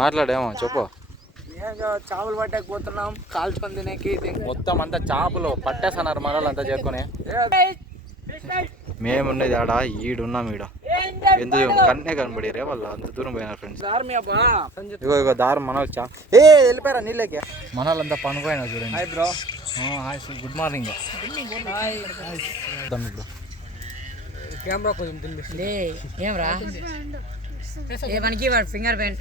మాట్లాడేమో చెప్పు. చేపలు పట్టకపోతున్నాం, కాల్చుకొని తినేకి. మొత్తం అంతా చేపలు పట్టేస్తున్నారు మన వాళ్ళు అంతా చేసుకొని. మేముండేది ఆడ ఈడున్నాం. ఎందుకు కన్నే కనబడి రే వాళ్ళు అంత దూరం పోయినారు ఫ్రెండ్స్. ఇగో దారం మన వాళ్ళు వెళ్ళిపోయారా నీళ్ళకి. మన వాళ్ళంతా పనుకోయినా చూడండి. Hi bro. Hi, good morning. Camera కొంచెం ఏమరా మనకి ఫింగర్ ప్రింట్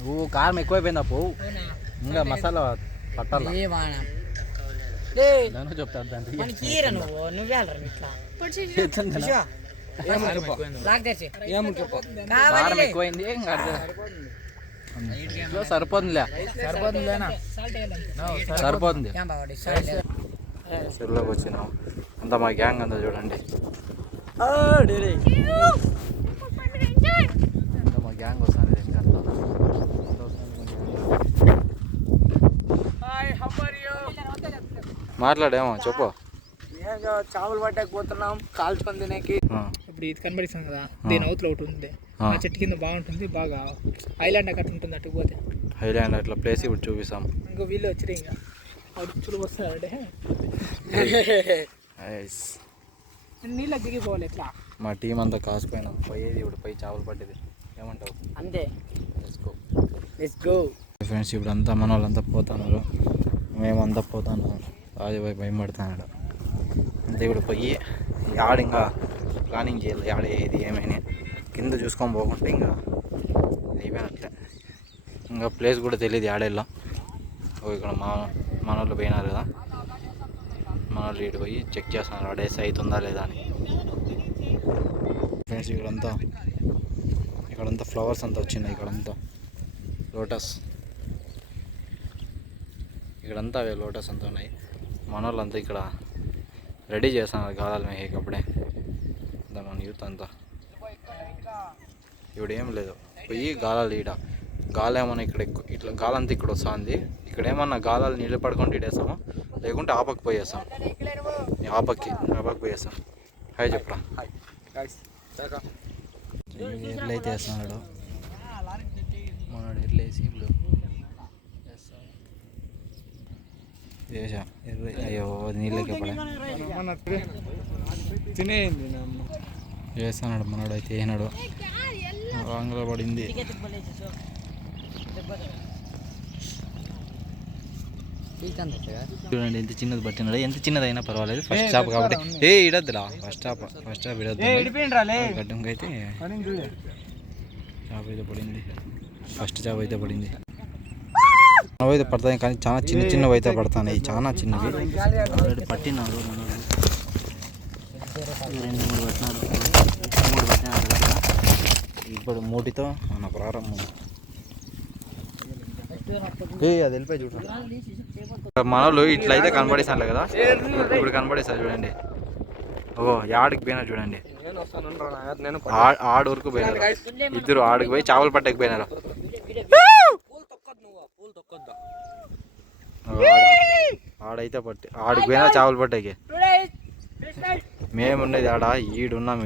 నువ్వు కారం ఎక్కువైపోయిందా పో. ఇంకా మసాలా పట్టాలి చెప్తాడు కారం ఎక్కువైంది. సరిపోతుందిలే సరిపోతుంది. చెరువులోకి వచ్చినాం అంతా మా గ్యాంగ్ అంతా చూడండి. అంతా మా గ్యాంగ్ వస్తుంది. మాట్లాడేమో చెప్పు. చేపలు పట్టకపోతున్నాం, కాల్చుకొని తినేకి. ఇప్పుడు ఇది కనబడిస్తాం కదా, దీని అవతల ఒకటి ఉంది. ఆ చెట్టు కింద బాగుంటుంది, బాగా ఐలాండ్ అక్కడ ఉంటుంది. అటు పోతే ఐలాండ్ అట్లా ప్లేస్ ఇప్పుడు చూపిస్తాం. ఇంకో వీళ్ళు వచ్చి ఇంకా చులు వస్తాడే నీళ్ళకి దిగిపోవాలి. ఎట్లా మా టీం అంతా కాసిపోయినాం. పోయేది ఇప్పుడు పోయి చేపలు పట్టేది. ఏమంటావు? అంతే. Let's go friends. ఇప్పుడు అంతా మన వాళ్ళంతా పోతున్నారు, మేమంతా పోతున్నాం. రాజుబాయి భయం పడుతున్నాడు అంతే. ఇప్పుడు పోయి యాడ ఇంకా ప్లానింగ్ చేయాలి. యాడ ఏది ఏమైనా కింద చూసుకొని పోకుంటే ఇంకా అయిపోయినట్లే. ఇంకా ప్లేస్ కూడా తెలియదు యాడెల్లో. ఇక్కడ మన వాళ్ళు పోయినారు కదా, మన వాళ్ళు ఇటు పోయి చెక్ చేస్తున్నారు ఆడేసి అవుతుందా లేదా అని. ఫ్రెండ్స్ ఇక్కడంతా ఫ్లవర్స్ అంతా వచ్చినాయి. ఇక్కడంతా లోటస్, ఇక్కడంతా అవే లోటస్ అంతా ఉన్నాయి. మన వాళ్ళంతా ఇక్కడ రెడీ చేస్తున్నారు గాలాలు మేకప్పుడే అంతా మన యూత్ అంతా. ఇప్పుడు ఏం లేదు, పోయి గాలాలు గాలి ఏమన్నా ఇక్కడ ఇట్లా గాలంతా ఇక్కడ వస్తుంది. ఇక్కడ ఏమన్నా గాలాలు నీళ్ళు పడుకుంటే ఇడేస్తాము, లేకుంటే ఆపకి పోయేస్తాం. ఆపకి పోయేస్తాం. హాయ్ చెప్పరా. ఎట్లయితే వేస్తున్నాడు మనడు. ఎట్లేసి ఇప్పుడు అయ్యో నీళ్ళకి తినేయండి చేస్తున్నాడు మనోడు. అయితే వేసినాడు, వాంగలో పడింది. చూడండి ఎంత చిన్నది పట్టినాడు. ఎంత చిన్నదైనా పర్వాలేదు, ఫస్ట్ స్టాప్ కాబట్టి. ఇడద్దురా, ఫస్ట్ స్టాప్ ఇడద్దు. గడ్డంకి అయితే చేప అయితే పడింది. ఫస్ట్ చేప అయితే పడింది. అయితే పడతాయి కానీ చాలా చిన్నవి అయితే పడతాయి. చాలా చిన్నవి ఆల్రెడీ పట్టినాడు మనోడు. 2-3 పట్టినాడు. ఇప్పుడు 3తో మన ప్రారంభం. అది వెళ్ళిపోయి చూడండి. మనోళ్ళు ఇట్లా అయితే కనబడేసాను కదా, ఇప్పుడు కనబడేస్తారు చూడండి. ఓ యాడికి పోయినా చూడండి. ఆడ వరకు పోయినారు ఇద్దరు. ఆడికి పోయి చేపలు పట్టకి పోయినారు. ఆడైతే పట్టి ఆడికి పోయినా చేపలు పట్టకి. మేముండేది ఆడ ఈడున్నాం.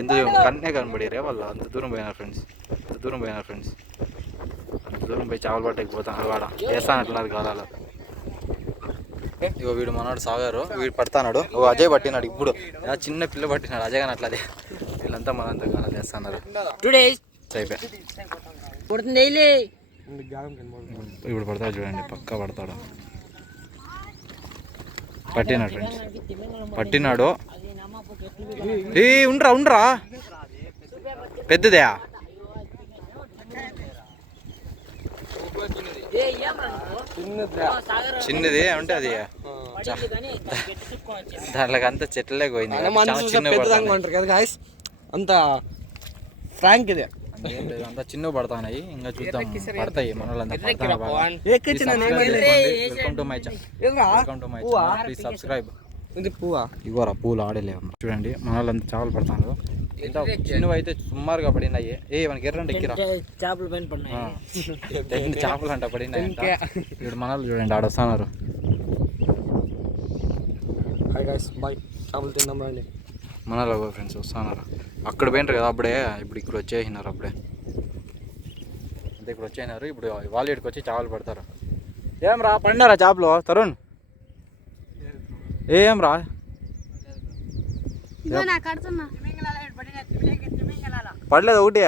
ఎందుకు కన్నే కనబడి రే వాళ్ళు అంత దూరం పోయినారు ఫ్రెండ్స్. అంత దూరం పోయి చేపలు పట్టకి పోతాను. వాడ వేస్తానట్లున్నారు గాలాలు. ఇగో వీడు మనోడు సాగారు, వీడు పడతాడు. ఓ అజయ్ పట్టినాడు. ఇప్పుడు చిన్న పిల్ల పట్టినాడు అజయ్ కానీ అట్లదే. వీళ్ళంతా మనంతా గాలాలు వేస్తున్నారు. ఇప్పుడు పడతాడు చూడండి, పక్కా పడతాడు. పట్టినాడు ఫ్రెండ్స్, పట్టినాడు. ఉండరా పెద్దదే చిన్నది అంటే అది దాంట్లోకి అంతా చెట్లే పోయింది. అంత ఫ్రాంక్ ఇది అంతా చిన్న పడతాయి. ఇంకా చూద్దాం, పడతాయి మన వాళ్ళంతా. Please subscribe. ఇవ్వరా పూలు ఆడలేవు చూడండి. మన వాళ్ళంతా చేపలు పడతాను. చిన్నవి అయితే సుమారుగా పడినాయి. మనకి ఎర్రండి ఎక్కిరా చేపలు పైన పడినాయి. 2 చేపలు అంట పడినాయి. ఇప్పుడు మన వాళ్ళు చూడండి ఆడొస్తున్నారు. Hi guys, bye. చేపలు తిందాం రండి. మనలో ఫ్రెండ్స్ వస్తున్నారు. అక్కడ పోయినారు కదా అప్పుడే, ఇప్పుడు ఇక్కడ వచ్చేసినారు అప్పుడే. అంతే ఇప్పుడు వచ్చేసినారు. ఇప్పుడు వాళ్ళు ఇక్కడికి వచ్చి చేపలు పడతారు. ఏం రా పడినారా చేపలు తరుణ్? ఏం రా పడలేదు ఒకటి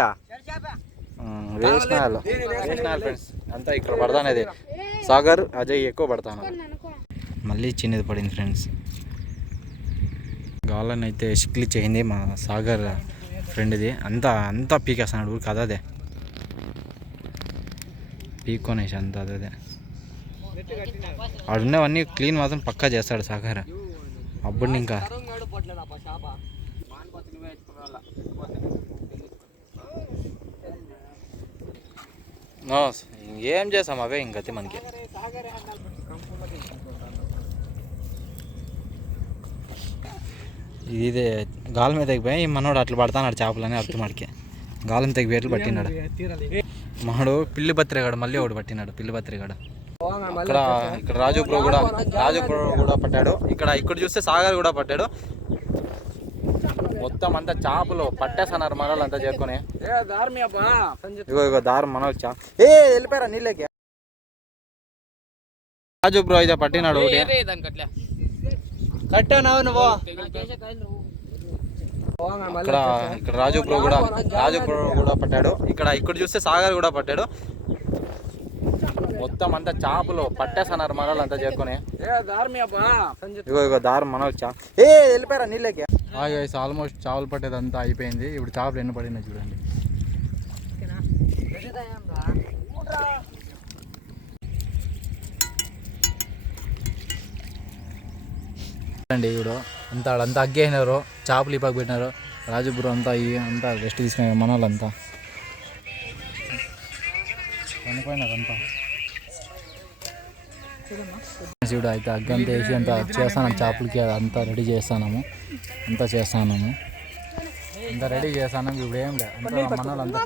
వేసినాయాలు ఫ్రెండ్స్ అంతా ఇక్కడ పడతానేది. సాగర్ అజయ్ ఎక్కువ పడతాను. మళ్ళీ చిన్నది పడింది ఫ్రెండ్స్. గాలని అయితే షిక్లీ చేయింది మా సాగర్ ఫ్రెండ్ది. అంతా పీకేస్తున్నాడు ఊరికి అదే పీక్కొనేసి అంతా అదే. ఆడున్నవన్నీ క్లీన్ మాత్రం పక్కా చేస్తాడు సాగర్. అప్పుడు ఇంకా ఏం చేస్తాం అవే ఇంకతే మనకి. ఇది గాలి మీద తగ్గిపోయి మనోడు అట్లా పడతాడు చేపలని అర్థం మనకి. గాలం తగ్గిపోయేట్లు పట్టినాడు మనోడు. పిల్లి బత్తిరిగాడు మళ్ళీ ఒకటి పట్టినాడు. పిల్లి బత్తిరిగాడు ఇక్కడ రాజు బ్రో కూడా పట్టాడు. ఇక్కడ చూస్తే సాగర్ కూడా పట్టాడు. మొత్తం అంతా చేపలు పట్టేస్తున్నారు మనోళ్ళు అంతా చేరుకొని. ఇగో దారం మనోళ్ళు వెళ్ళిపోయారా నీళ్ళకి. రాజు బ్రో అయితే పట్టినాడు ఒకటి. కట్టావు నువ్వు. ఇక్కడ రాజు బ్రో కూడా పట్టాడు. ఇక్కడ చూస్తే సాగర్ కూడా పట్టాడు. మొత్తం అంతా చేపలు పట్టేస్తున్నారు మనోళ్ళు అంతా చేరుకొని. ఇగో దారం మనోళ్ళు వెళ్ళిపోయారా నీళ్ళకి. ఆల్మోస్ట్ చేపలు పట్టేదంతా అయిపోయింది. ఇప్పుడు చేపలు ఎన్ని పడినాయి చూడండి. అండి ఇప్పుడు అంతా అగ్గేసినారు. చేపలు ఇప్పకి పెట్టినారు. రాజుపురం అంతా రెస్ట్ తీసుకున్నారు మన వాళ్ళంతా. చనిపోయినారంతా. ఇప్పుడు అయితే అగ్గ అంతా వేసి అంతా చేస్తాను చేపలకి అంతా రెడీ చేస్తాము. అంతా రెడీ చేస్తాను. ఇప్పుడు ఏం లేదు అంతా మన వాళ్ళంతా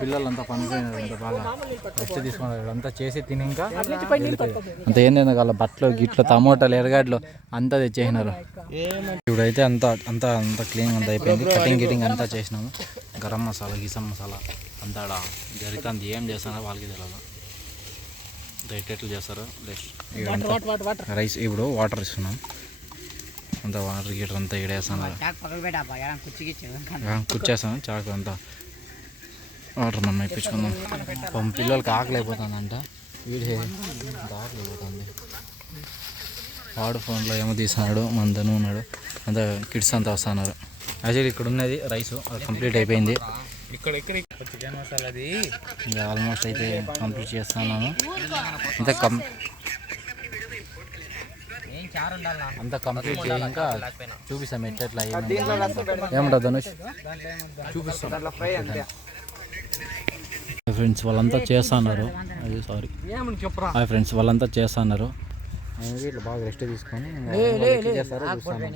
పిల్లలంతా పనిపోయినారు. అంతా బాగా రెస్ట్ తీసుకున్నారు. అంతా చేసి తిని ఇంకా అంత ఏంటంటే వాళ్ళ బట్టలు గిట్లు టమోటాలు ఎరగడ్లు అంతా తెచ్చేసినారు. ఇప్పుడైతే అంతా క్లీన్ అంతా అయిపోయింది. కటింగ్ అంతా చేసినాము. గరం మసాలా గిసం మసాలా అంతా జరుగుతుంది. ఏం చేస్తారో వాళ్ళకి తెలియదు. ఎట్లు చేస్తారు. రైస్ ఇప్పుడు వాటర్ ఇస్తున్నాం. అంతా వాటర్ గీటర్ అంతా ఇడేస్తున్నారు. కూర్చేస్తాం చాకు అంతా వాటర్ మనం ఇప్పించుకుందాం. పిల్లలకి ఆకలి అయిపోతుందంట. వీడే ఆకలి అయిపోతుంది. వాడు ఫోన్లో ఏమో తీస్తున్నాడు. మన ధను ఉన్నాడు. అంతా కిడ్స్ అంతా వస్తున్నారు. యాక్చువల్లీ ఇక్కడ ఉన్నది రైస్ అది కంప్లీట్ అయిపోయింది. చికెన్ మసాలాది ఇంకా ఆల్మోస్ట్ అయితే కంప్లీట్ చేస్తున్నాను. అంతా కంప్లీట్ చేసి ఇంకా చూపిస్తాం ఎట్లా ఏమంటావు ధనుష్ చూపిస్తాం. ఫ్రెండ్స్ వాళ్ళంతా చేస్తున్నారు. హాయ్ ఫ్రెండ్స్ వాళ్ళంతా చేస్తున్నారు. వీళ్ళు బాగా రెస్ట్ తీసుకొని చేస్తారో చూస్తాను.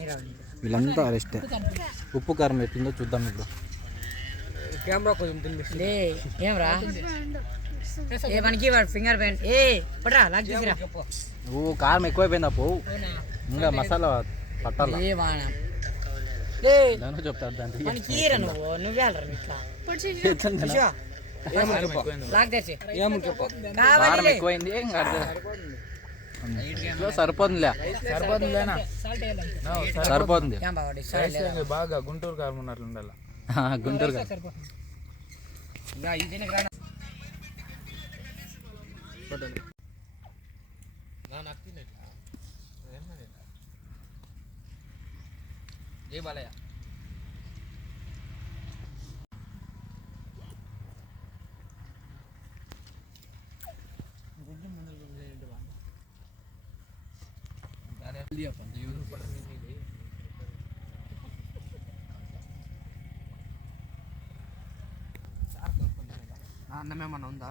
వీళ్ళంతా రెస్ట్. ఉప్పు కారం ఎట్లుందో చూద్దాం. ఇప్పుడు కెమెరా కొంచెం ఏమరా మనకి ఫింగర్ ప్రింట్ నువ్వు కారం ఎక్కువైపోయిందా పో. ఇంకా మసాలా పట్టాలి చెప్తాను. కారం ఎక్కువైంది సరిపోతుందిలే. సరిపోతుంది బాగా గుంటూరు కారం ఉన్నట్లు ఉండాలి. గుంటూరు ఏ బాలయ్య అన్నమేమన్నా ఉందా?